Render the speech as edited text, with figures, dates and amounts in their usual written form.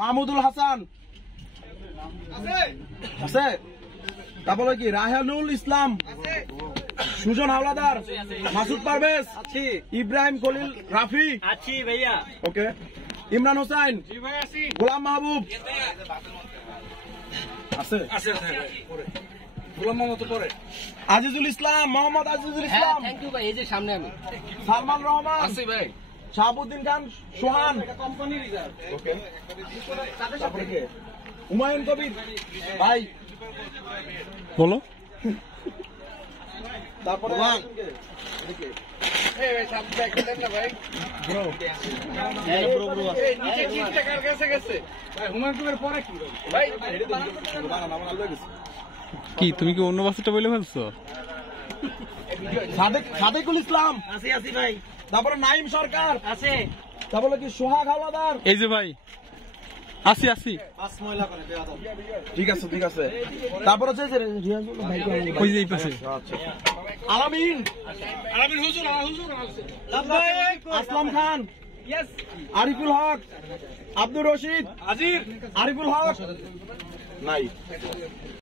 মাহমুদুল হাসান আছে, তারপরে কি রায়হানুল ইসলাম, সুজন হাওলাদার, মাসুদ পারভেজ, ইব্রাহিম খলিল রাফি, ভাইয়া ওকে, ইমরান হোসেন, গোলাম মাহবুব আছে, আজিজুল ইসলাম, মোহাম্মদ আজিজুল ইসলাম, সালমান রহমান, শাহাবুদ্দিন খান সোহান, হুমায়ুন কবির ভাই বলো, তারপরে কি তুমি কি অন্য বাসটা বলে ফেলছো? সাদেকুল ইসলাম ভাই, তারপরে নাইম সরকার আছে, তারপরে কি সোহাগ হাওলাদার, এই যে ভাই আসি ঠিক আছে ঠিক আছে, তারপর হচ্ছে ওই যে এই পাশে আলামিন আসলাম খান, আরিফুল হক, আব্দুর রশিদ, আরিফুল হক নাই,